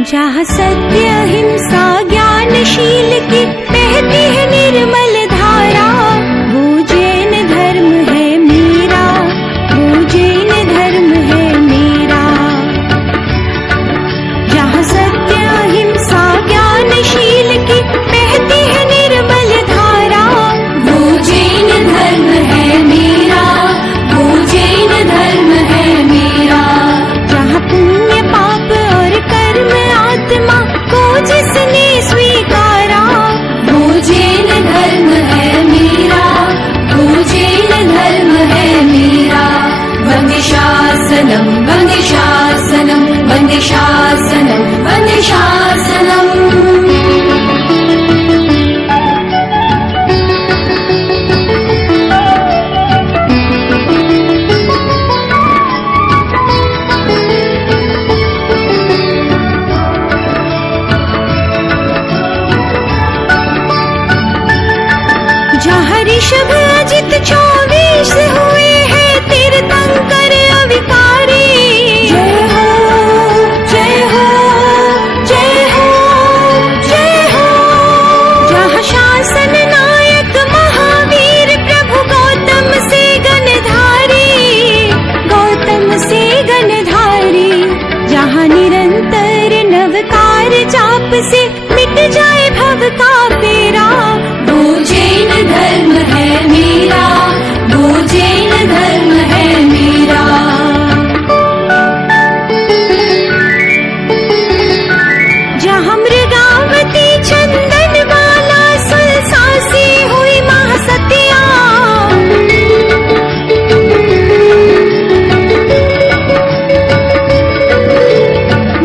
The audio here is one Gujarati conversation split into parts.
जहाँ सत्य अहिंसा ज्ञानशील की बहती है निर्मल धारा, वो जैन धर्म है मेरा, वो जैन धर्म है मेरा। जहाँ सत्य अहिंसा ज्ञानशील की बहती है निर्मल धारा, वो जैन धर्म है मेरा, वो जैन धर्म है मेरा। जहाँ पुण्य पाप और कर्म आत्मा को जिसने स्वीकारा, वो जैन धर्म है मेरा, वो जैन धर्म है मेरा। वंदे शासनम वंदे शासनम वंदे शासनम वंदे शासनम। जहाँ ऋषभ अजित 24 हुए हैं तीर्थंकर अविकारी। जय हो जय हो जय हो जय हो। जहाँ शासन नायक महावीर प्रभु गौतम से गणधारी, गौतम से गणधारी। जहाँ निरंतर नवकार जाप से मिट जाए भव का फेरा, वो जैन धर्म है मेरा, वो जैन धर्म है मेरा। जहाँ मृगावती चंदन वाला सुलसासी हुई महासतिया,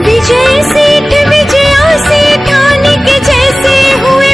विजय सेठ विजया सेठानी के जैसे हुए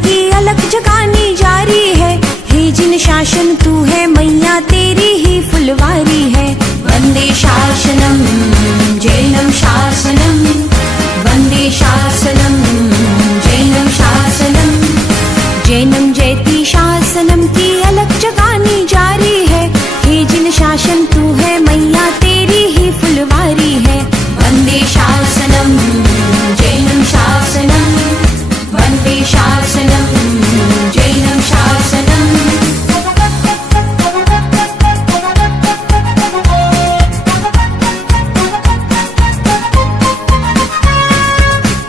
की अलख जगानी जारी है। हे जिन शासन तू है मैया तेरी ही फुलवारी है। वंदे शासनम जैनम शासनम, वंदे शासनम जैनम शासनम। जैनम जयति शासनम की अलख जगानी जारी है। हे जिन शासन तू है मैया तेरी ही फुलवारी है। वंदे शासनम जैनम शासनम, वंदे शासनम जैनम शासनम।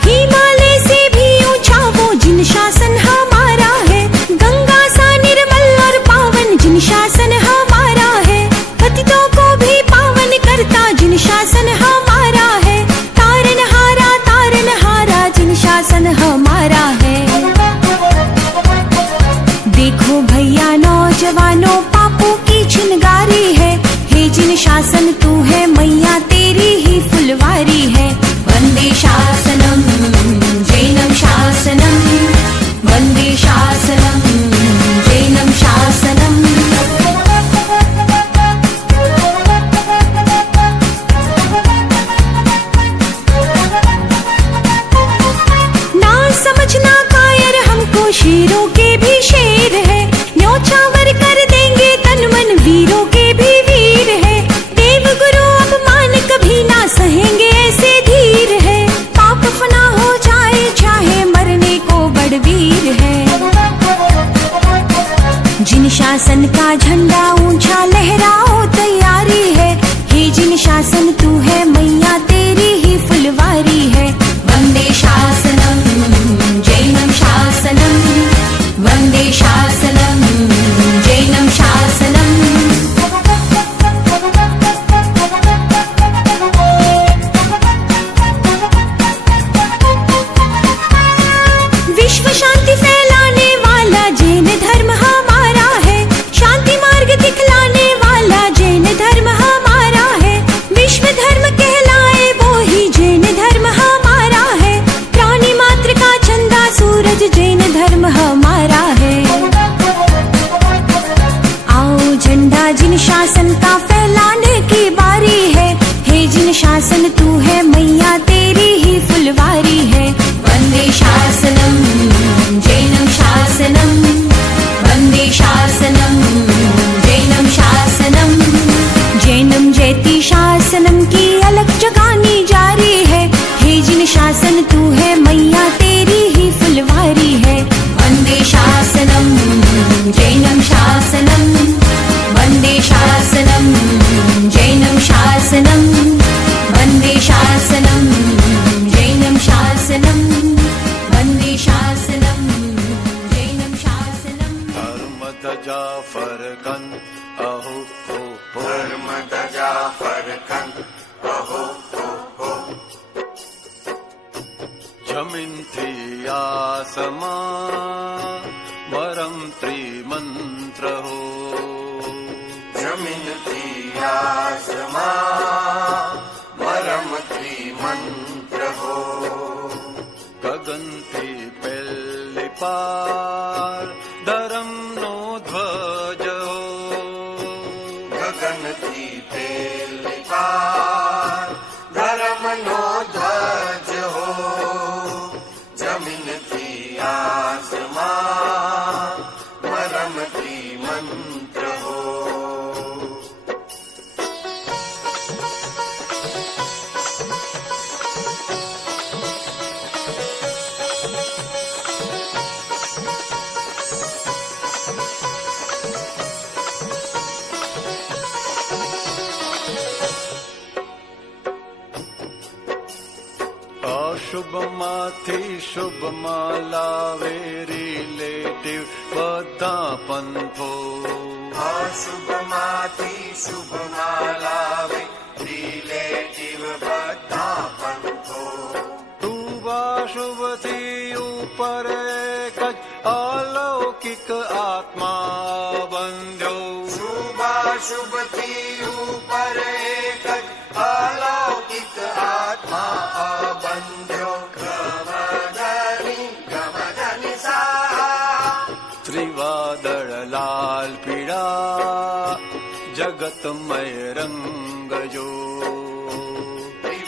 हिमालय से भी ऊंचा वो जिन शासन हमारा है। गंगा सा निर्मल और पावन जिन शासन हमारा है। पतितों को भी पावन करता जिन शासन हमारा है। तारनहारा जिन शासन हमारा है। देखो भैया नौजवानों पापों की चिनगारी है। हे जिन शासन तू है मैया तेरी ही फुलवारी है। वंदे शासनम जैनम शासनम, वंदे शासनम जैनम शासनम। ना समझना कायर हमको शेरों के भी शेर है। न्योछावर कर देंगे तन मन वीरों के भी वीर है। देव गुरु अपमान कभी ना सहेंगे ऐसे धीर है। पाप फना हो जाए चाहे मरने को बड़वीर है। जिन शासन का झंडा ऊंचा लहराओ तैयारी है। हे जिन शासन तू है मैया तेरी ही फुलवारी है। वंदे शासनम जैनम शासनम, वंदे शासनम जैनम शासनम। विश्व शांति फैलाने वाला जैन धर्म हमारा है। शांति मार्ग दिखलाने वाला जैन धर्म हमारा है। विश्व धर्म कहलाए वो ही जैन धर्म हमारा है। प्राणी मात्र का चंदा सूरज जैन धर्म हमारा है। आओ झंडा जिन शासन का फैलाने की बारी है। हे जिन शासन तू है मैया तेरी ही फुलवारी है। वंदे शासनम जैनम शासनम, वंदे शासनम जैनम शासनम। जैनम जयति शासनम की अलख जगानी जारी है। हे जिन शासन तू है मैया तेरी ही फुलवारी है। वंदे शासनम जैनम शासनम, वंदे शासनम जैनम शासनम, वंदे शासनम जैनम शासनम, वंदे शासनम जैनम शासनम। धर्म ध्वजा फरकन अहो हो हो, धर्म ध्वजा फरकन अहो हो हो। जमीन थी आसमां मरम त्रिमंत्र हो। जमीन थी आसमां मरम त्रिमंत्र हो। गगन थी पहली पार धर्म नो ध्वज हो। गगन थी पहली पार धर्म नो ध्वज हो। जमीन थी आसमां मरम त्रिमंत्र हो। શુભમાંથી શુભમાં લાવે રિલેટિવ બધા પંથો. અશુભમાંથી શુભમાં લાવે રિલેટિવ બધા પંથો. શુભાશુભથી ઉપર એક જ અલૌકિક આત્મા બંધ્યો. શુભાશુભથી ઉપર એક જ અલૌકિક આત્મા બંધ્યો. ગમધની સા લાલ પીળા જગતમય રંગ જો.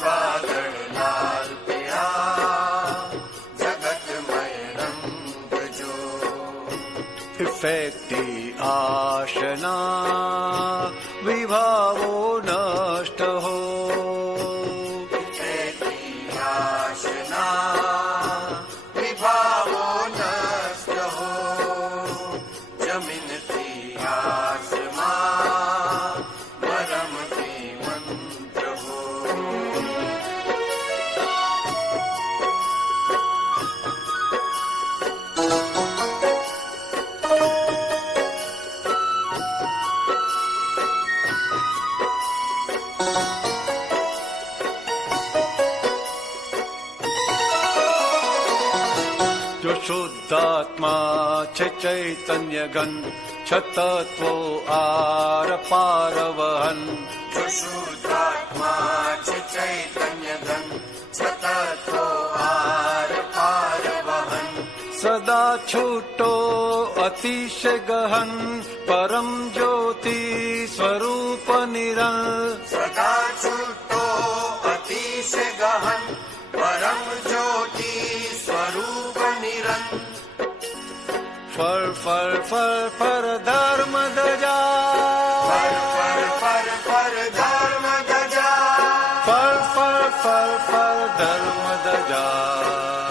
વાદળ લાલ પીળા જગતમય રંગ જો. ઇફેક્ટી આશના વિભાવો નષ્ટ હો. વિભાવો નષ્ટ હો. જમીનથી આસમાન પરમથી મંત્ર હો. જો શુદ્ધાત્મા છે ચૈતન્ય ઘન છ તત્વો આર પાર વહન. જો શુદ્ધાત્મા છે ચૈતન્ય ઘન છતત્વો આર પાર વહન. સદા છૂટો અતિશય ગહન પરમ જ્યોતિ સ્વરૂપ નિરંતર. સદા છૂટો અતિશય ગહન પરમ જ્યોતિ સ્વરૂપ નિરંતર. ફર ફર ફર ફર ધર્મ ધજા. ફર ફર ફર ફર ધર્મ ધજા. ફર ફર ફર ફર ધર્મ ધજા.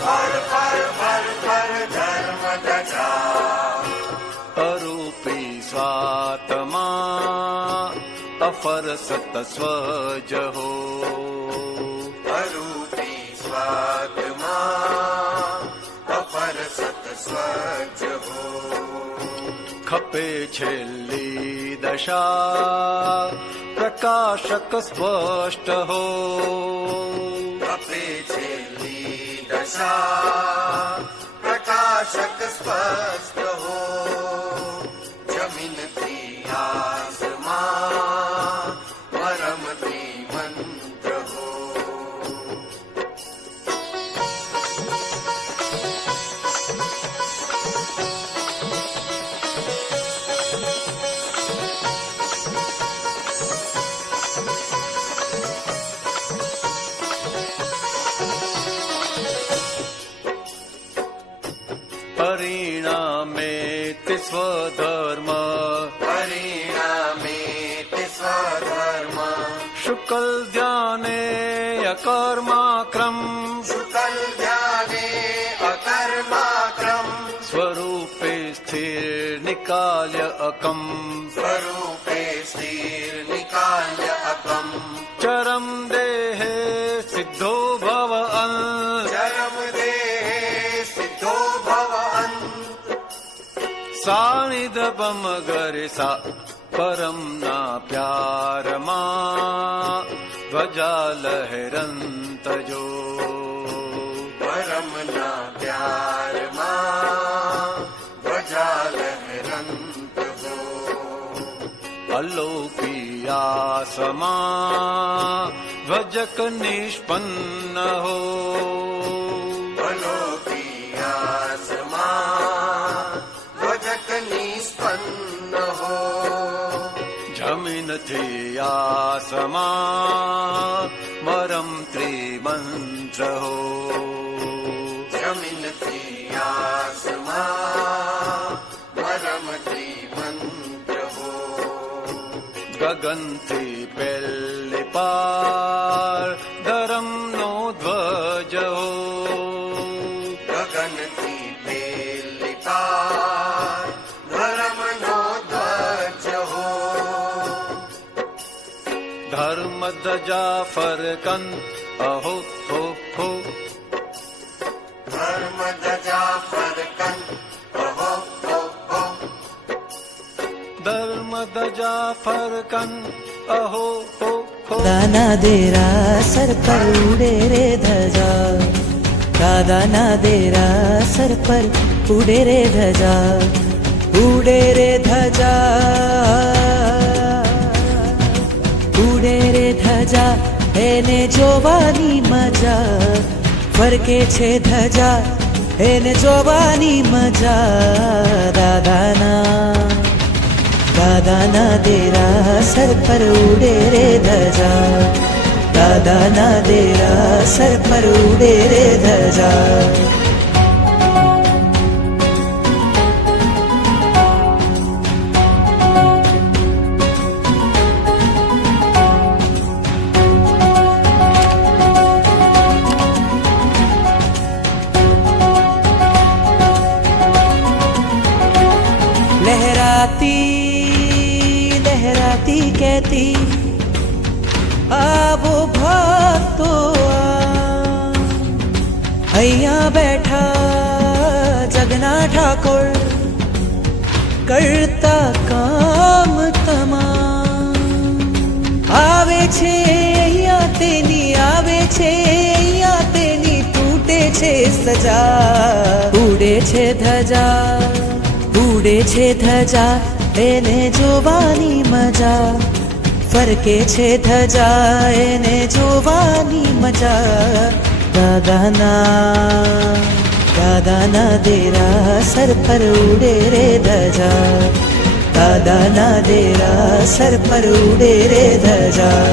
ફર ફર ફર ફર ધર્મ ધજા. અરૂપી સ્વાત્મા અફર સત સ્વજ હો. અરૂપી સ્વાત્મા અપર સત સ્વજ હો. ખપે છેલ્લી દશા પ્રકાશક સ્પષ્ટ હો. કપે છેલ્લી દશા પ્રકાશક સ્પષ્ટ હો. જમીનથી આસમાન પરમથી મંત્ર હો. પરિણામે તે સ્વધર્મ પરિણામે તે સ્વધર્મ. શુકલ ધ્યાને અકર્માક્રમ. શુકલ ધ્યાને અકર્માક્રમ. સ્વરૂપે સ્થિર નિકાલ્ય અકમ. સ્વરૂપે સ્થિર નિકાલ્ય અકમ. ચરમ દેહે સિદ્ધો ભવ અંત. ચરમ દેહે સિદ્ધો ભવ અંત. સાનિધબમ ગરે સા પરમ ના પ્યારમાં ધ્વજા લહેરંત જો. પરમના પ્યારમાં ધ્વજા લહેરંત હો. અલૌકિયાસમા ધ્વજક નિષ્પન્ન હો. અલૌકિયાસમા ધ્વજક નિષ્પન્ન હો. જમીનથી આસમા મરમ ત્રિમંત્ર હો. જમીનથી આસમા પરમથી મંત્ર હો. ગગનથી પેલે પાર ધરમનો ધ્વજ હો. ગગનથી પેલી પાર ધર્મનો ધ્વજ હો. ધર્મ ધજા ફરકન અહો હો હો. ધર્મ ધજા ફરકન અહો હો હો. ધર્મ ધજા ફરકન અહો હો હો. દાના દેરા સર પર ઉડે રે ધજા. દાદાના દેરા સર પર ઉડે રે ધજા. ઉડે રે ધજા. ઉડે રે ધજા એને જોવાની મજા. ફરકે છે ધજા એને જોવાની મજા. દાદાના દાદાના દેરાસર પર ઉડે રે ધજા, દાદાના દેરાસર પર ઉડે રે ધજા. लहराती लहराती कहती आवो भक्तो અહીંયા બેઠા જગના ઠાકોર કરતા કામ તમામ આવે છે અહીંયા તેની આવે છે અહીંયા તેની તૂટે છે સજા. ઉડે છે ધજા ઉડે છે ધજા એને જોવાની મજા, ફરકે છે ધજા એને જોવાની મજા. દાદાના દેરાસર પર ઉડે રે ધજા, દાદાના દેરાસર પર ઉડે રે ધજા.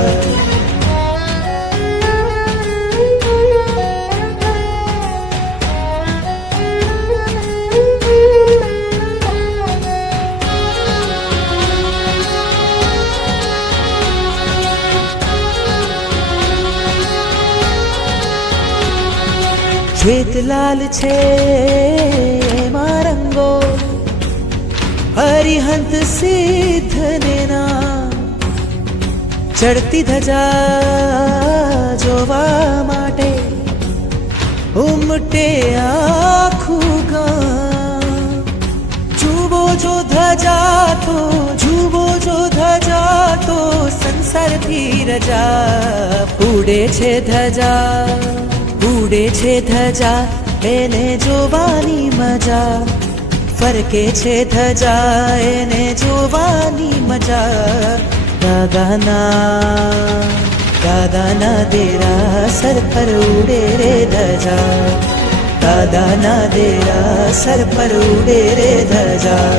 શ્વેતલાલ છે એમાં રંગો, હરિહંત સિદ્ધને નામ. ચડતી ધજા જોવા માટે ઉમટે આખું ગામ. જુઓ જો ધજા તો જુઓ જો ધજા તો સંસારથી રજા. ઉડે છે ધજા ઉડે છે ધજા એને જોવાની મજા, ફરકે છે ધજા એને જોવાની મજા. દાદાના દેરાસર પર ઉડે રે ધજા, દાદાના દેરાસર પર ઉડે રે ધજા.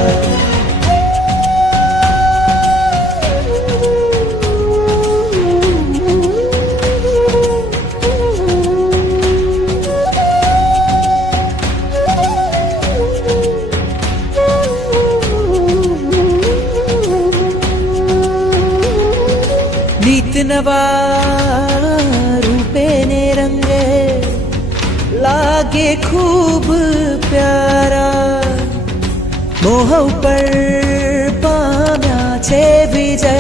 નીત નવા રૂપે ને રંગે લાગે ખૂબ પ્યારા. મોહ ઉપર પામ્યા છે વિજય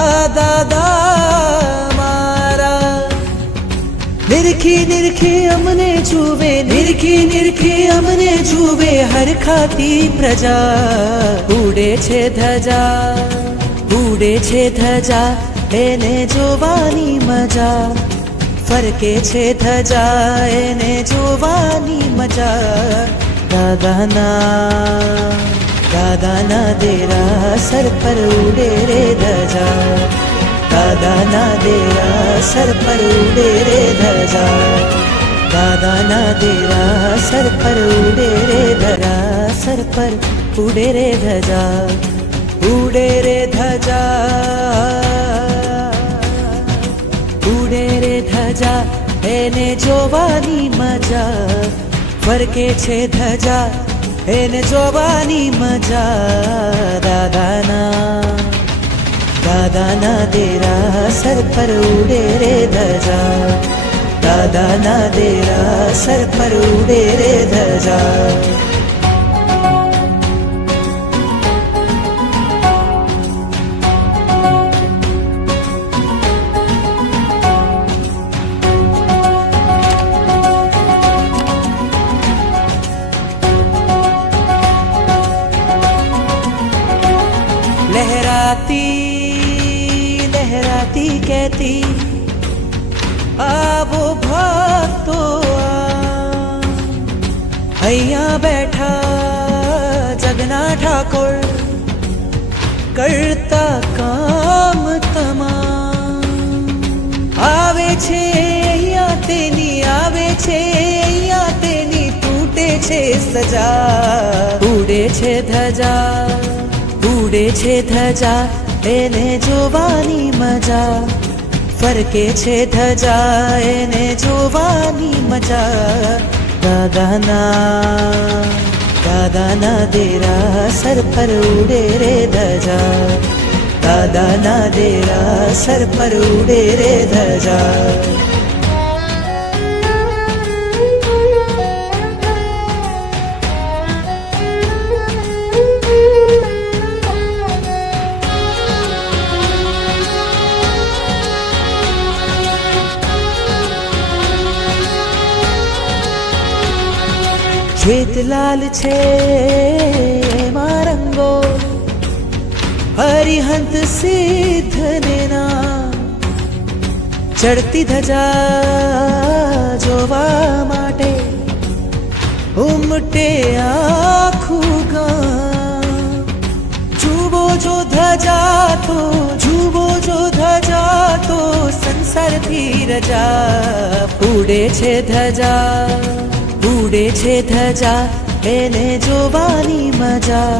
આ દાદા મારા. નિરખી નિરખી અમને જુએ નિરખી નિરખી અમને જુએ હરખાતી પ્રજા. ઉડે છે ધજા ઉડે છે ધજા એને જોવાની મજા, ફરકે છે ધજા એને જોવાની મજા. દાદાના દેરાસર પર ઉડે રે ધજા, દાદાના દેરાસર પર ઉડે રે ધજા. દાદાના દેરાસર પર ઉડે રે ધરાસર પર ઉડે રે ધજા. ઉડે રે ધજા ઉડે રે ધજા એને જોવાની મજા, ફરકે છે ધજા એને જોવાની મજા. દાદાના દેરાસર પર ઉડે રે ધજા, દાદાના દેરાસર પર ઉડે રે ધજા. લહેરાતી લહેરાતી કહેતી आवो भक्तो અહીંયા બેઠા જગના ઠાકોર કરતા કામ તમામ આવે છે અહીંયા તેની આવે છે અહીંયા તેની તૂટે છે સજા ઉડે છે ધજા ઉડે છે ધજા એને જોવાની મજા, ફરકે છે ધજા એને જોવાની મજા. દાદાના દેરાસર પર ઉડે રે ધજા, દાદાના દેરાસર પર ઉડે રે ધજા. શ્વેત લાલ છે એમાં રંગો, હરિહંત સિદ્ધને નામ. ચડતી ધજા જોવા માટે ઉમટે આખું ગામ. જુઓ જો ધજા તો, જુઓ જો ધજા તો સંસારથી રજા. ઉડે છે ધજા, ઉડે છે ધજા એને જોવાની મજા,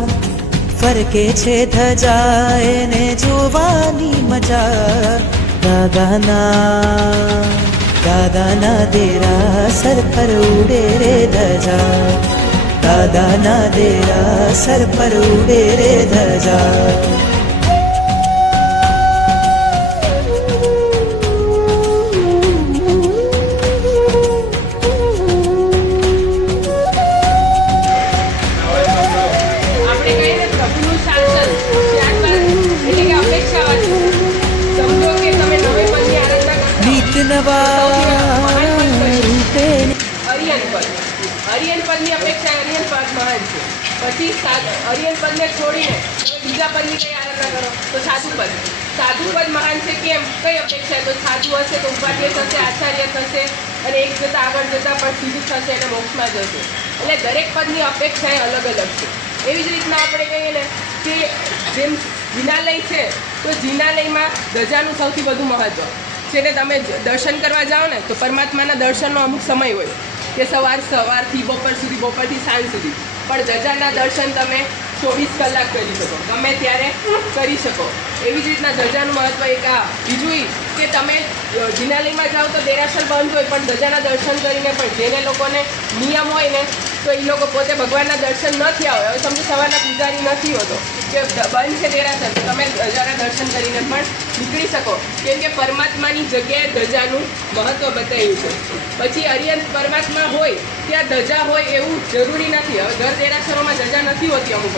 ફરકે છે ધજા એને જોવાની મજા. દાદાના દેરાસર પર ઉડે રે ધજા, દાદાના દેરાસર પર ઉડે રે ધજા. અરિયન પદની અપેક્ષા અરિયન પદ મહાન છે. પછી અરિયન પદને છોડીને તમે બીજા પદની કઈ આરાધના કરો તો સાધુ પદ. સાધુ પદ મહાન છે કેમ? કઈ અપેક્ષા? તો સાધુ હશે તો ઉપાધ્ય થશે, આચાર્ય થશે, અને એક જતાં આગળ જતાં પણ સીધું થશે અને મોક્ષમાં જશે. એટલે દરેક પદની અપેક્ષા એ અલગ અલગ છે. એવી જ રીતના આપણે કહીએ ને કે જેમ જિનાલય છે તો જિનાલયમાં ધજાનું સૌથી વધુ મહત્ત્વ છે. ને તમે દર્શન કરવા જાઓ ને તો પરમાત્માના દર્શનનો અમુક સમય હોય કે સવારથી બપોર સુધી, બપોરથી સાંજ સુધી. પણ ધજાના દર્શન તમે 24 કલાક કરી શકો, ગમે ત્યારે કરી શકો. એવી જ રીતના ધજાનું મહત્ત્વ એક આ. બીજું કે તમે જિનાલયમાં જાઓ તો દેરાસર બંધ હોય, પણ ધજાના દર્શન કરીને પણ જેને લોકોને નિયમ હોય ને તો એ લોકો પોતે ભગવાનના દર્શન ન થયા હોય, હવે સમજો સવારના પૂજારી નથી હોતો કે બંધ છે દેરાસર, તો તમે ધજાના દર્શન કરીને પણ નીકળી શકો, કેમ કે પરમાત્માની જગ્યાએ ધજાનું મહત્ત્વ બતાવ્યું છે. પછી અરિયંત પરમાત્મા હોય ત્યાં ધજા હોય એવું જરૂરી નથી. હવે ઘર દેરાસરોમાં ધજા નથી હોતી અમુક,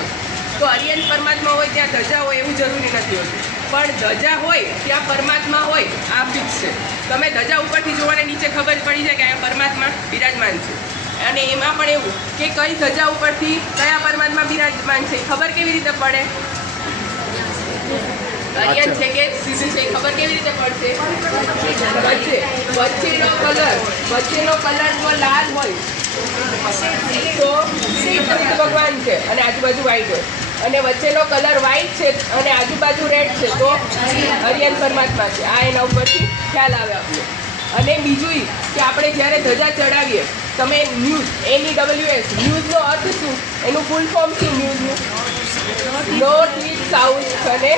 તો અરિયંત પરમાત્મા હોય ત્યાં ધજા હોય એવું જરૂરી નથી હોતું. પણ ધજા હોય ત્યાં પરમાત્મા હોય આ ફિક્સ છે. તમે ધજા ઉપરથી જોવાને નીચે ખબર પડી જાય કે અહીંયા પરમાત્મા બિરાજમાન છે. અને એમાં પણ એવું કે કઈ ધજા ઉપરથી કયા પરમાત્મા બિરાજમાન છે ખબર કેવી રીતે પડે? અરિયન છે કે સીધું છે ખબર કેવી રીતે પડશે? વચ્ચેનો કલર જો લાલ હોય તો ભગવાન છે અને આજુબાજુ વ્હાઈટ હોય, અને વચ્ચેનો કલર વ્હાઈટ છે અને આજુબાજુ રેડ છે તો અરિયન પરમાત્મા છે. આ એના ઉપરથી ખ્યાલ આવે આપણને. અને બીજું કે આપણે જ્યારે ધજા ચડાવીએ તમે NEWS ન્યૂઝનો અર્થ શું? એનું ફૂલ ફોર્મ શું ન્યૂઝનું? નોર્થ, ઈસ્ટ, સાઉથ અને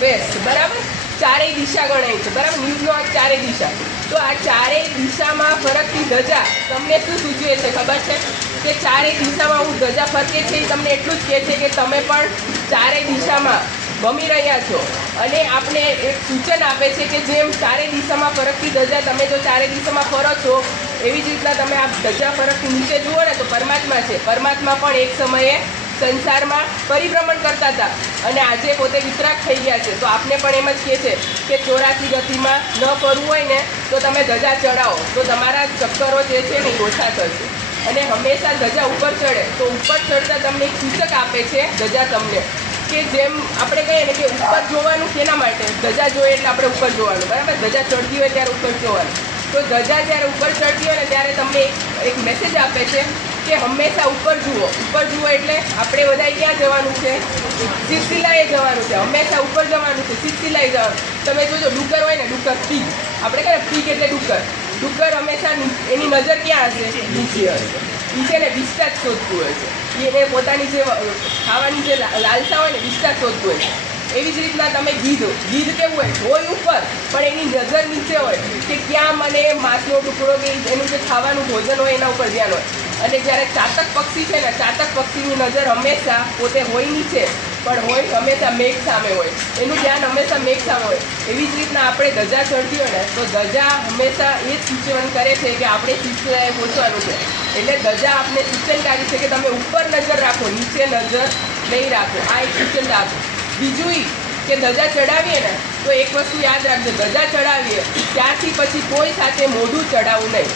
વેસ્ટ. બરાબર? ચારેય દિશા ગણાય છે. બરાબર? ન્યૂઝનો અર્થ ચારેય દિશા. તો આ ચારેય દિશામાં ફરકતી ધજા તમને શું સૂચવે છે ખબર છે? કે ચારેય દિશામાં હું ધજા ફરકે છે એ તમને એટલું જ કહે છે કે તમે પણ ચારેય દિશામાં ભમી રહ્યા છો. અને આપણે એક સૂચન આપે છે કે જેમ ચારે દિશામાં ફરકતી ધજા તમે જો ચારે દિશામાં ફરો છો એવી જ રીતના તમે આ ધજા ફરકતી નીચે જુઓ ને તો પરમાત્મા છે. પરમાત્મા પણ એક સમયે સંસારમાં પરિભ્રમણ કરતા હતા અને આજે પોતે વિતરાગ થઈ ગયા છે. તો આપણે પણ એમ જ કહે છે કે 84 ગતિમાં ન કરવું હોય ને તો તમે ધજા ચડાવો તો તમારા ચક્કરો જે છે ને એ ઓછા થશે. અને હંમેશા ધજા ઉપર ચડે તો ઉપર ચડતા તમને એક સૂચક આપે છે ધજા તમને, કે જેમ આપણે કહીએ ને કે ઉપર જોવાનું કેના માટે? ધજા જોઈએ એટલે આપણે ઉપર જોવાનું. બરાબર? ધજા ચડતી હોય ત્યારે ઉપર જોવાનું. તો ધજા જ્યારે ઉપર ચડતી હોય ને ત્યારે તમને એક મેસેજ આપે છે કે હંમેશા ઉપર જુઓ. ઉપર જુઓ એટલે આપણે બધાએ ક્યાં જવાનું છે? સિલસિલાએ જવાનું છે. હંમેશા ઉપર જવાનું છે, સિલસિલાએ જવાનું. તમે જોજો ડુક્કર હોય ને, ડુક્કર પીક, આપણે કહીએ પીક એટલે ડુક્કર. ડુક્કર હંમેશા એની નજર ક્યાં હશે? નીચે હશે. નીચેને વિષ્ટા જ શોધતું હોય છે. એને પોતાની જે ખાવાની જે લાલસા હોય ને વિષ્ટા શોધતું હોય છે. એવી જ રીતના તમે ગીધ કેવું હોય ઉપર, પણ એની નજર નીચે હોય કે ક્યાં મને માંસનો ટુકડો કે એનું જે ખાવાનું ભોજન હોય એના ઉપર ધ્યાન હોય. અને જ્યારે ચાતક પક્ષી છે ને, ચાતક પક્ષીની નજર હંમેશા પોતે હોય નીચે પણ હોય હંમેશા મેઘ સામે હોય, એનું ધ્યાન હંમેશા મેઘ સામે હોય. એવી જ રીતના આપણે ધજા ચડતી હોય ને તો ધજા હંમેશા એ જ સૂચન કરે છે કે આપણે શિષ્યએ પહોંચવાનું છે. એટલે ધજા આપણે સૂચનકારી છે કે તમે ઉપર નજર રાખો, નીચે નજર નહીં રાખો. આ એક સૂચન આપો. બીજું કે ધજા ચડાવીએ ને તો એક વસ્તુ યાદ રાખજો, ધજા ચડાવીએ ત્યારથી પછી કોઈ સાથે મોઢું ચડાવવું નહીં.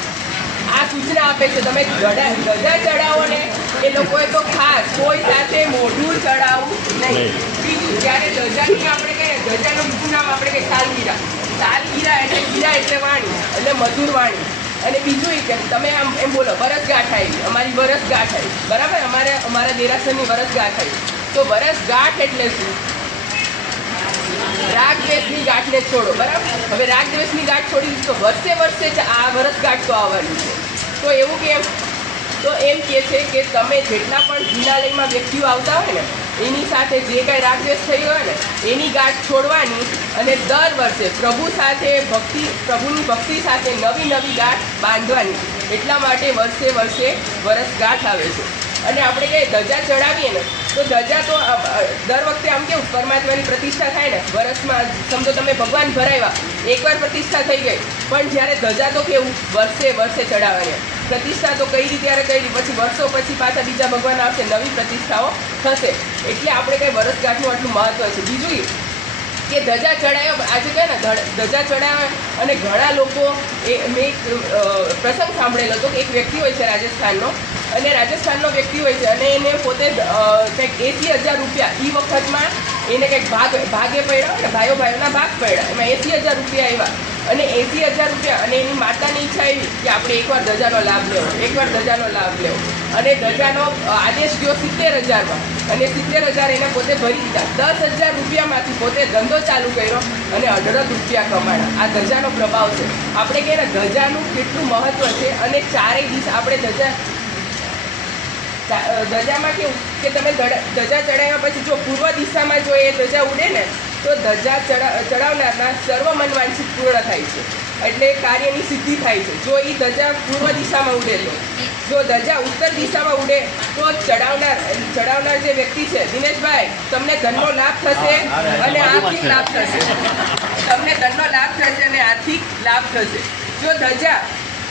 આ સૂચના આપે છે. તમે ધજા ચડાવો ને એ લોકોએ તો ખાસ કોઈ સાથે મોઢું ચડાવવું નહીં. બીજું, જ્યારે ધજાની આપણે કહીએ, ધજાનું બીજું નામ આપણે કહીએ સાલગીરા. સાલગીરા એટલે ગીરા એટલે વાણી, એટલે મધુર વાણી. અને બીજું કે તમે આમ એમ બોલો વરસગાંઠ આવી, અમારી વરસગાંઠ આવી, બરાબર? અમારા દેરાસરની વરસગાંઠ આવી. તો વરસગાંઠ એટલે શું? રાગ દ્વેષની ગાંઠને છોડો, બરાબર? હવે રાગ દ્વેષની ગાંઠ છોડી દીધી તો વર્ષે આ વરસગાંઠ તો આવવાની છે. તો એવું કેમ? તો એમ કહે છે કે તમે જેટલા પણ જિનાલયમાં વ્યક્તિઓ આવતા હોય ને એની સાથે જે કાંઈ રાગ દ્વેષ થઈ હોય ને એની ગાંઠ છોડવાની અને દર વર્ષે પ્રભુની ભક્તિ સાથે નવી ગાંઠ બાંધવાની. એટલા માટે વર્ષે વરસગાંઠ આવે છે. અને આપણે કહીએ ધજા ચડાવીએ ને તો ધજા તો દર વખતે આમ કેવું પરમાત્માની પ્રતિષ્ઠા થાય ને વર્ષમાં, સમજો તમે ભગવાન ભરાવ્યા, એકવાર પ્રતિષ્ઠા થઈ ગઈ, પણ જ્યારે ધજા તો કેવું વર્ષે ચડાવવાની. પ્રતિષ્ઠા તો કરી ત્યારે કરી, પછી વર્ષો પછી પાછા બીજા ભગવાન આવશે, નવી પ્રતિષ્ઠાઓ થશે. એટલે આપણે કંઈ વરસગાંઠનું આટલું મહત્વ છે. બીજું કે ધજા ચડાવ્યા, આજે કહે ને ધજા ચડાવે અને ઘણા લોકો મેં એક પ્રસંગ સાંભળેલો હતો કે એક વ્યક્તિ હોય છે રાજસ્થાનનો, અને રાજસ્થાનનો વ્યક્તિ હોય છે અને એને પોતે કંઈક 80,000 રૂપિયા એ વખતમાં એને કંઈક ભાગે પડ્યા ને, ભાઈઓના ભાગ પડ્યા, એમાં 80,000 રૂપિયા આવ્યા. અને 80,000 રૂપિયા, અને એની માતાની ઈચ્છા એવી કે આપણે એકવાર ધજાનો લાભ લેવો. અને ધજાનો આદેશ ગયો 70,000માં, અને 70,000 એને પોતે ભરી દીધા. 10,000 રૂપિયામાંથી પોતે ધંધો ચાલુ કર્યો અને 18 રૂપિયા કમાયા. આ ધજાનો પ્રભાવ છે. આપણે કહીએ ને ધજાનું કેટલું મહત્વ છે. અને ચારેય દિવસ આપણે ધજામાં કેવું કે તમે ધજા ચડાવ્યા પછી જો પૂર્વ દિશામાં જો એ ધજા ઉડે ને તો ધજા ચડાવનારના સર્વ મનવાંછિત પૂર્ણ થાય છે, એટલે કાર્યની સિદ્ધિ થાય છે. જો એ ધજા પૂર્વ દિશામાં ઉડે તો, જો ધજા ઉત્તર દિશામાં ઉડે તો ચડાવનાર જે વ્યક્તિ છે, દિનેશભાઈ, તમને ધનનો લાભ થશે અને આર્થિક લાભ થશે. તમને ધનનો લાભ થશે અને આર્થિક લાભ થશે. જો ધજા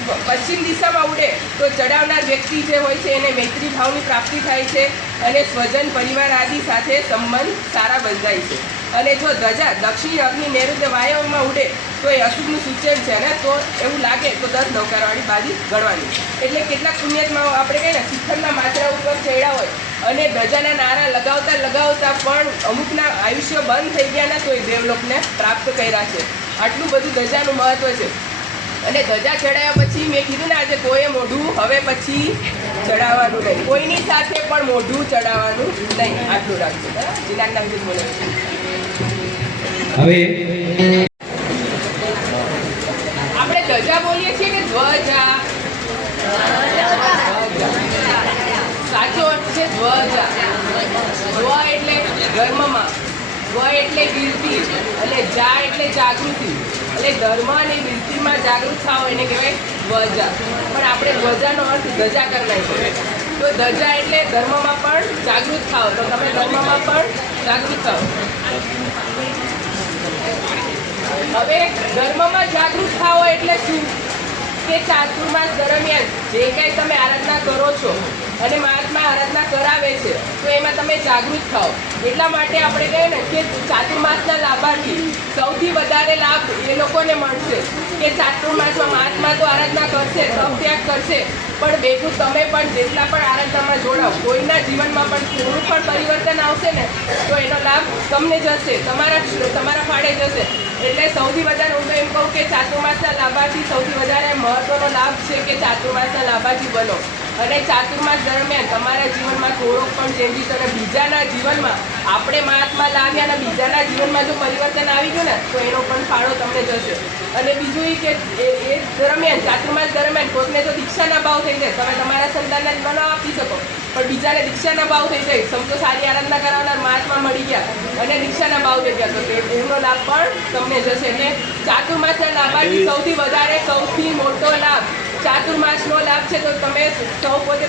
પશ્ચિમ દિશામાં ઉડે તો ચડાવનાર વ્યક્તિ જે હોય છે એને મૈત્રી ભાવની પ્રાપ્તિ થાય છે અને સ્વજન પરિવાર આદિ સાથે સંબંધ સારા બંધાય છે. અને જો ધજા દક્ષિણ અગ્નિ નૈઋત્ય વાયવ્યમાં ઉડે તો એ અશુભનું સૂચન છે. અને તો એવું લાગે તો 10 નૌકારવાળી બાજી ગણવાની. એટલે કેટલાક પુણ્યાત્માઓ આપણે કહીએ ને શિખરના માત્રા ઉપર ચડ્યા હોય અને ધજાના નારા લગાવતા પણ અમુકના આયુષ્ય બંધ થઈ ગયા ને તો એ દેવલોકને પ્રાપ્ત કર્યા છે. આટલું બધું ધજાનું મહત્વ છે. અને ધજા ચડાવ્યા પછી મેં કીધું ને આજે કોઈએ મોઢું હવે પછી ચડાવવાનું નહીં, કોઈની સાથે પણ મોઢું ચડાવવાનું નહીં. આટલું રાખજો. જીનાના વિશે બોલે હવે આપણે ધજા બોલીએ છીએ કે ધ્વજા? સાચો અર્થ છે ધ્વજા. ધ્વ એટલે ધર્મમાં, ધ્વ એટલે કીર્તિ, અને જા એટલે જાગૃતિ. એટલે ધર્મ અને કીર્તિમાં જાગૃત થાવ એને કહેવાય ધ્વજા. પણ આપણે ધ્વજાનો અર્થ ધજા કરી નાખ્યો. તો ધજા એટલે ધર્મમાં પણ જાગૃત થાવ, તો તમે ધર્મમાં પણ જાગૃત થાવ. હવે ધર્મમાં જાગૃત થાઓ એટલે શું? કે ચાતુર્માસ દરમિયાન જે કંઈ તમે આરાધના કરો છો અને મહાત્મા આરાધના કરાવે છે તો એમાં તમે જાગૃત થાઓ. એટલા માટે આપણે કહીએ ને કે ચાતુર્માસના લાભાર્થી સૌથી વધારે લાભ એ લોકોને મળશે કે ચાતુર્માસમાં મહાત્મા તો આરાધના કરશે, તપ ત્યાગ કરશે, પણ ભેગું તમે પણ જેટલા પણ આરાધનામાં જોડાઓ, કોઈના જીવનમાં પણ થોડું પણ પરિવર્તન આવશે ને તો એનો લાભ તમને જશે, તમારા ફાળે જશે. એટલે સૌથી વધારે હું તો એમ કહું કે ચાતુર્માસના લાભાર્થી સૌથી વધારે મહત્વનો લાભ છે કે ચાતુર્માસના લાભાર્થી બનો. અને ચાતુર્માસ દરમિયાન તમારા જીવનમાં થોડોક પણ ચેન્જીસ અને બીજાના જીવનમાં આપણે મહાત્મા લાવ્યા અને બીજાના જીવનમાં જો પરિવર્તન આવી ગયું ને તો એનો પણ ફાળો તમને જશે. અને બીજું એ કે એ દરમિયાન ચાતુર્માસ દરમિયાન કોઈકને તો દીક્ષાના ભાવ થઈ જાય, તમે તમારા સંતાનને ન આપી શકો પણ બીજાને દીક્ષાના ભાવ થઈ જાય. સમજો સારી આરાધના કરાવનાર મહાત્મા મળી ગયા અને દીક્ષાના ભાવ થઈ ગયા તો એનો લાભ પણ તમને જશે. એટલે ચાતુર્માસના લાભાથી સૌથી વધારે સૌથી મોટો લાભ ચાતુર્માસનો લાભ છે. તો તમે સૌ પોતે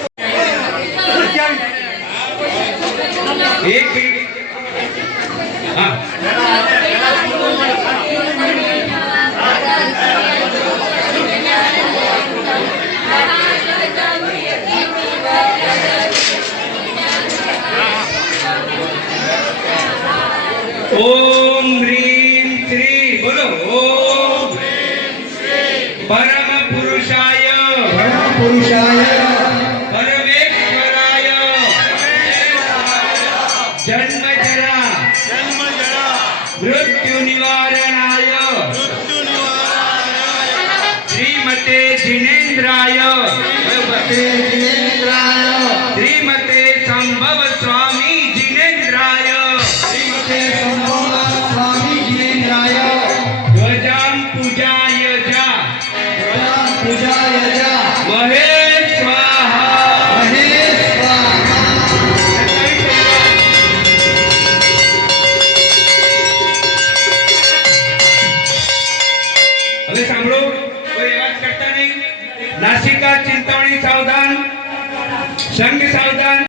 ओम ह्रीं श्री बोलो ओम परम पुरुषाय परमेश्वराय जन्म जरा मृत्यु निवारणाय श्रीमते जिनेन्द्राय श्रीमते संभव स्वामी जिनेन्द्राय ध्वजां पूजाय जा महेश स्वाहा. હવે સાંભળો, કોઈ અવાજ કરતા નહીં. નાસિકા ચિંતામણી સાવધાન, સંઘ સાવધાન.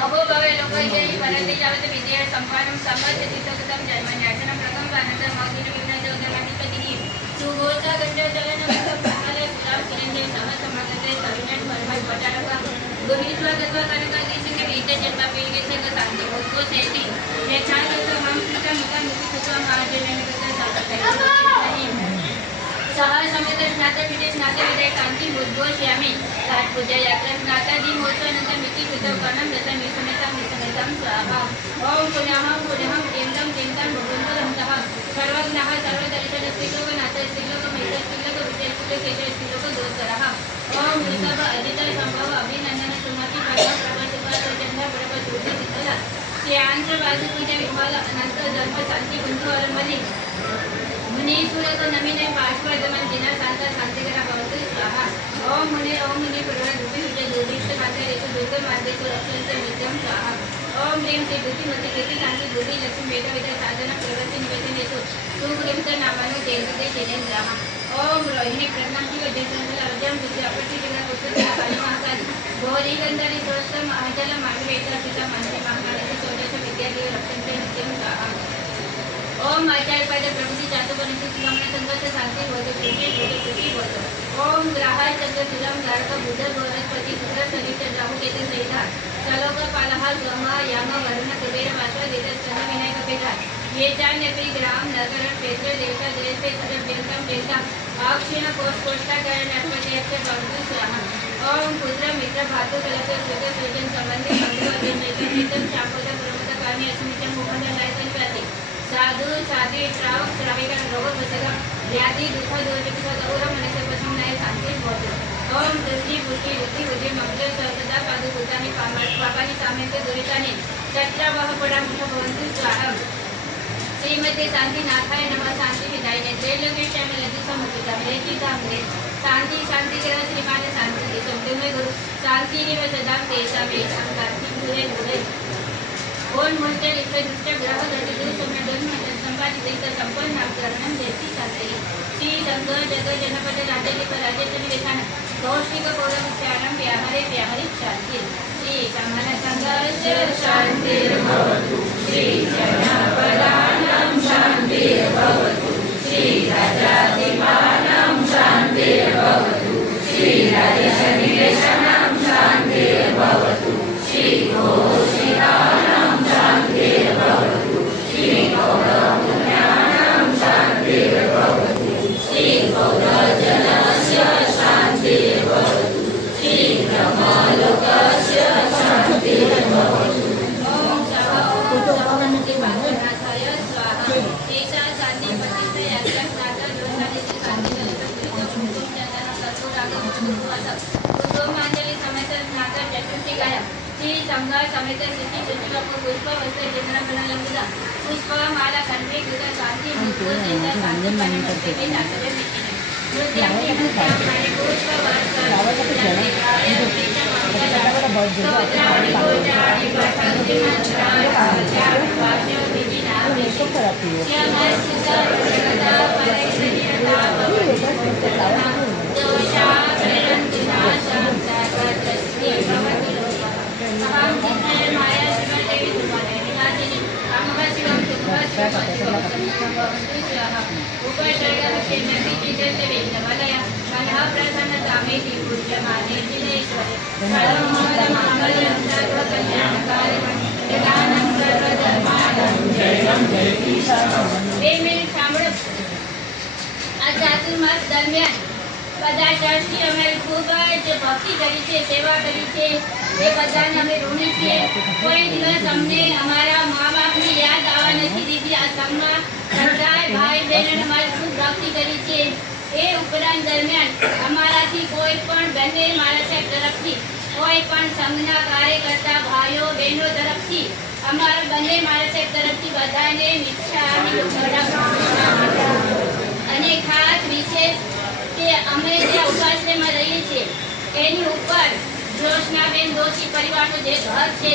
भवो भवे लोकैः वरते यावत् विद्या सम्पादनं समर्थति सततं जन्मन्यासनं प्रथमं वानरं मौदिनं विघ्नजोगमधिपतिः सुगोचा गण्डजलन विकल्पकाले सुराव सुरेन्द्रे समसमगते सविनट परमत पटारक गुहिस्वागत्वा कनकादेशके वीते जन्मापीडके शांति भोगो सेति यच्छागत मम कृतं मुखं मुखित्वा महाजनेन कृतं साधकैः सह समेत स्नातपीठे स्नातविदे कांति उद्घोषयामि पूजा यात्रा स्नातादि महोत्सवानंतर मिति कृतं कर्णं दत्तं विसमेतं स्वाहा. ओम पुनः टींगं भगवन्तः सर्वज्ञः सर्वदर्शनस्त्रीलोकनाथ स्त्रीलोकमहित स्त्रीलोक विजय स्त्रीलोकेश स्त्रीलोक दोषकरः. ओम वृषभ अदित संभव अभिनंदन सुमति प्रभा प्रभा चंद्र प्रभा सूर्य शीतला श्रेयांश वासुपूजा विमल अनंत धर्म शांति कुंज वरमणि मुनीश्वरक नमिने पार्श्वदमन दिना शांता शांतिकरा भवतु स्वाहा. ओम मुने पूर्वा दुति विजय दुर्भिक्त माते रेतु दुर्ग माते सुरक्षित नित्यं स्वाहा. ओम ह्रीं श्री दुतिमती कीर्ति कांति बुद्धि लक्ष्मी वेद विद्या साधना प्रवृत्ति निवेदन हेतु सुग्रीवत नामानु जयते जिनेन्द्रः. ओम रोहिणी प्रज्ञांति वजय संकल अवध्यम बुद्धि अपति जगत पुत्र काली महाकाली गौरी गंधारी स्वस्थ महाजल मानवेता सीता मंत्री महाकाली चौदश विद्यालय रक्षन्ते नित्यं स्वाहा. ओम आचार्य पद प्रभुति जातु बनति सुगमन संगत शांति होते प्रीति होते. ओम ग्राहाय चंद्र सुलम गार्ग बुध बृहस्पति शुक्र शनि राहु केतु सहित श्लोक पालः गमा याम वरुण कुबेर वासव देवता चंद्र विनायक पेटा ये चार नेत्री ग्राम नगर क्षेत्र देवता देश पे सदर बेलकम देवता अक्षिण कोष कोष्ठा करण नटपति अक्षर बंधु स्वाहा. ओम पुत्र मित्र भातु कलक सुत सुजन संबंधी बंधु अभिनेतम शांपद प्रमुख कारणी अस्मित मोहन लायकन प्रति साधु साधी श्राव श्राविका रोग बसग व्याधि दुख दोष गौर मनसे प्रसन्नाय शांति होते. ओम दृष्टि बुद्धि बुद्धि बुद्धि मंगल सर्वदा पादु भूतानि पापानि सामेते दुरितानि चत्रावह पड़ा मुख भवन्तु स्वाहा. श्रीमते शांति नाथाय नमः शांति विदायिने त्रैलोक्यक्षेम लघु समुचिता मेची धामने शांति शांति केला श्रीमाने शांति के शब्दमय गुरु शांति निव सदा तेसा में शांति पूरे पूरे ओन मुझे इष्ट दुष्ट ग्रह दटितु सोम्य धर्म संपादित एक संपन्न नामकरण देती साथे श्री संघ जग जनपद राज्य के राजेश्वरी रेखान कौशिक पौरव प्यारम प्याहरे प्याहरी शांति श्री समन संघर्ष शांति भवतु श्री जनपदानां शांति भवतु श्री राजाधिपानां शांति भवतु श्री राजेशनिवेशनां शांति भवतु श्री कौशिकानां शांति भवतु श्री कौरवपुण्यानां शांति भवतु श्री कौरवजनस्य शांति भवतु श्री ब्रह्मलोकस्य शांति भवतु ओम सर्वभूतोपमन्ति भागवनाथाय स्वाहा एषा शांति पतिते यज्ञस्नाता दोषादिति शांति कुसुमांजलि समेत स्नाता चतुर्थी गाया श्री संघ समेत सिद्धि चतुर्लोक पुष्प वस्त्र चंद्र बललंबुदा पुष्प माला कंठे गुदा शांति मुक्तो चेता शांति पाने मस्ते में नाचरे मिटिने नृत्य अपने माने पुष्प वर्ष जने कार्य प्रीता मंगला सोत्राणि गोत्राणि पठन्ति मंत्राणि आचार्य वाच्यो विधिना श्यामस्सिता जगता परैश्वर्यता दोषा प्रेरन्ति नाशं सकलतस्मै भवतु लोकः अहं चिन्मय माया शिवदेवी तुम्हारे विनाशिनी अहं शिवं तुम्हारे शिवं भवतु स्वाहा उपसर्गविषयेणति चिन्तयते वेदवलय मनः प्रसन्नतामेति पूज्यमाने जिनेश्वरे सर्वमङ्गलमाङ्गल्यं सर्वकल्याणकारिणं यदानं सर्वधर्माणां जयं जयति બે મિનિટ સાંભળો આ ચાતુર્માસ દરમિયાન બધા ટ્રસ્ટી અમે ખૂબ જ ભક્તિ કરી છે સેવા કરી છે એ બધાને અમે ઋણી છીએ કોઈ દિવસ અમને અમારા મા બાપની યાદ આવવા નથી દીધી આ સંઘમાં બધાએ ભાઈ બહેનોને મારી ખૂબ ભક્તિ કરી છે એ ઉપરાંત દરમિયાન અમારાથી કોઈ પણ બંને મારા સાહેબ તરફથી કોઈ પણ સંઘના કાર્યકર્તા ભાઈઓ બહેનો તરફથી અમારા બંને મારા સાહેબ તરફથી બધાને મિચ્છામી અને ખાસ વિશેષ કે અમે જે ઉપાશ્રયમાં રહીએ છીએ એની ઉપર જ્યોત્સનાબેન દોશી પરિવારનું જે ઘર છે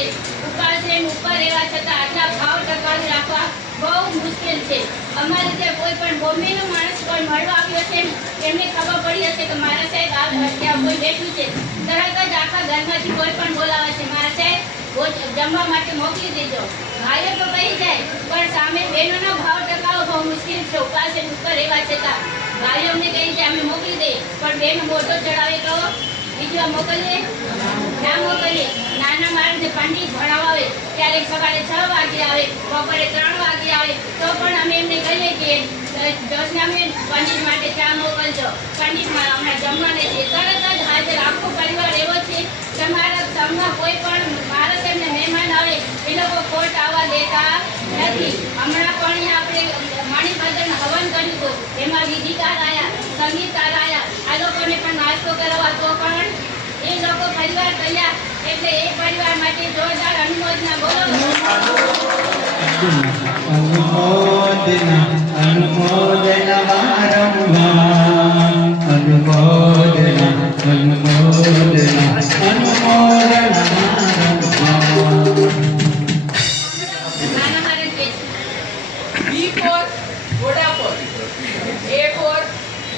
ઉપાશ્રય ઉપર રહેવા છતાં આટલા ભાવ ટકાવી રાખવા બહુ મુશ્કેલ છે અમારે ત્યાં કોઈ પણ બોમ્બેનો માણસ કોઈ મળવા આવ્યો છે એમને ખબર પડી હશે કે મારા સાહેબ ત્યાં કોઈ બેઠું છે તરત જ આખા ઘરમાંથી કોઈ પણ બોલાવે છે મારા સાહેબ જમવા માટે મોકલી દેજો ભાઈઓ તો કહી જાય પણ સામે બહેનોનો ભાવ ટકાવો બહુ મુશ્કેલ છે ઉપાશ્રય ઉપર રહેવા છતાં ભાઈઓ અમને કહી જાય અમે મોકલી દઈએ પણ બેન મોટો ચડાવે કહો બીજું મોકલીએ ના મોકલીએ નાના માણસને પંડિત ભણાવવા આવે ક્યારેક સવારે 6 વાગે આવે બપોરે 3 વાગે આવે તો પણ અમે એમને કહીએ કે જ્યોત્સનાબેન પંડિત માટે ચા મોકલજો પંડિતમાં હમણાં જમવાને છે તરત જ હાજર આખો પરિવાર એવો છે તમારા સંઘમાં કોઈ પણ માણસ એમને મહેમાન આવે એ લોકો કોર્ટ આવવા દેતા નથી હમણાં પણ આપણે મણિભદ્રનું હવન કર્યું હતું એમાં વિધિકાર આવ્યા સંગીતકાર આવ્યા આ લોકોને પણ નાસ્તો કરાવવા તો પણ એ લોકો પરિવાર તૈયાર એટલે એ પરિવાર માટે જોરદાર અનુમોદના બોલો अनुमोदना वारंवार अनुमोदना B for Vodafone, A for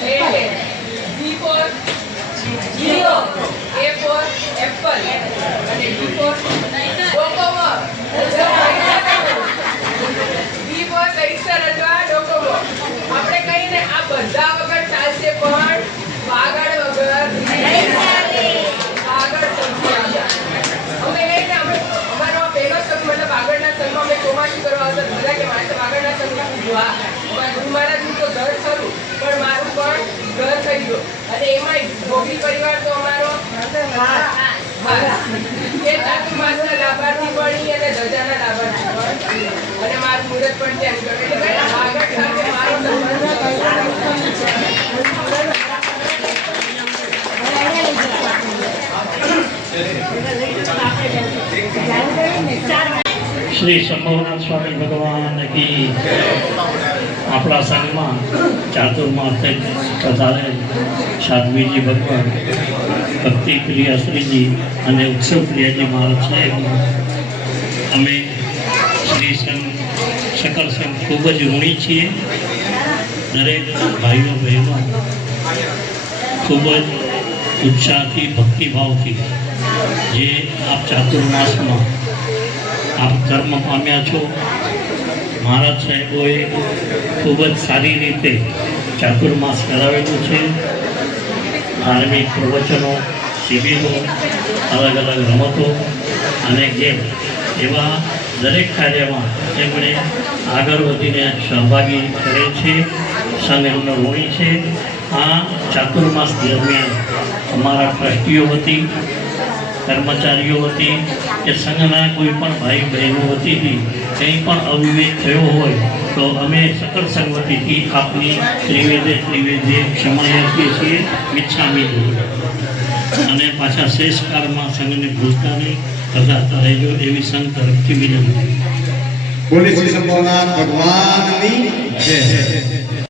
Airtel, B for Jio, A for Apple, and D for Docomo. B for Daiser અથવા Docomo. આપણે કહીને આ બધા વગર ચાલશે પણ આગળ વગર નહીં ચાલે. આગળ ચાલશે. અમે કહીને અમારો પહેલો સંઘ મતલબ આગળના સંઘમાં અમે ચોમાસું કરવા આવતા બધા કે મારે આગળના સંઘમાં જોવા હું મારાથી તો ઘર ખરું પણ મારું પણ ઘર થઈ ગયું અને એમાં ભોગી પરિવાર તો અમારો એ ચાતુર્માસના લાભાર્થી બની અને ધજાના લાભાર્થી પણ અને મારું મુહૂર્ત પણ ત્યાં કર્યું એટલે આગળ સાથે મારો श्री शंभुनाथ स्वामी भगवान की આપણા સંઘમાં ચાતુર્માસિક પ્રધાને સાધ્વીજી ભગવાન ભક્તિ પ્રિયા શ્રીજી અને ઉત્સવ પ્રિયાજી મહારાજ સાહેબ અમે શ્રી સંઘ સકલ સંઘ ખૂબ જ ઋણી છીએ. દરેક ભાઈઓ બહેનો ખૂબ જ ઉત્સાહથી ભક્તિભાવથી જે આપ ચાતુર્માસમાં આપ કર્મ પામ્યા છો. મહારાજ સાહેબોએ ખૂબ જ સારી રીતે ચાતુર્માસ કરાવેલું છે. ધાર્મિક પ્રવચનો, શિબિરો, અલગ અલગ રમતો અને ગેમ એવા દરેક કાર્યમાં એમણે આગળ વધીને સહભાગી કરે છે. સંઘ એમનો ઋણી છે. આ ચાતુર્માસ દરમિયાન અમારા ટ્રસ્ટીઓ વતી, કર્મચારીઓ વતી કે સંઘના કોઈ પણ ભાઈ બહેનો વતીથી કંઈ પણ અવિવેક થયો હોય તો અમે સકળ સંઘ વતીથી આપની ત્રિવેદે ક્ષમા યાચીએ છીએ. મિચ્છામી અને પાછા શેષ કાળમાં સંઘને ભૂલતા નહીં, પધારતા રહેજો એવી સંઘ તરફથી વિનંતી. બોલે શ્રી સંભવનાથ ભગવાનની જય.